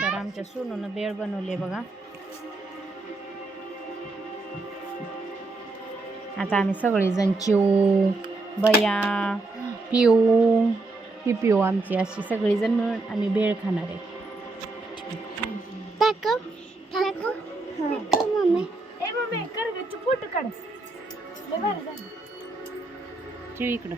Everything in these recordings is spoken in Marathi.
तर? आमच्या सोनूनं बेळ बनवले बघा. आता आम्ही सगळेजण चिऊ बया पिऊ ही पिऊ आमची अशी सगळीजण मिळून आम्ही बेळ खाणार आहे. काढ. चिऊ इकडं.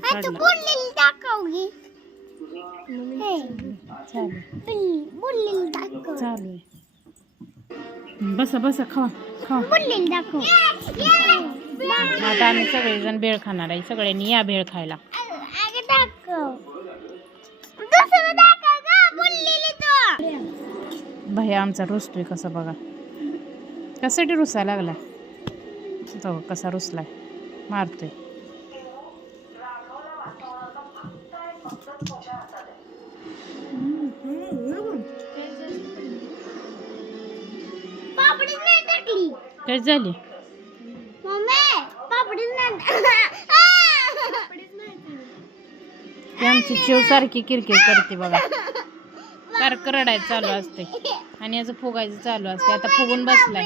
झाली बोललेली दाखव गी हे. चालेल बसा बसा खावा खावा दाखव. आता आम्ही सगळेजण बेळ खाणार आहे सगळ्यांनी या बेळ खायला. भैया आमचा रुसतोय कसा बघा. कशासाठी रुसायला लागला तो कसा रुसलाय? मारतोय. काय झाली? आमची चिव सारखी किरकिर करते बघा. सारखं रडायचं चालू असते. आणि याचं फुगायचं चालू असते. आता फुगून बसलाय.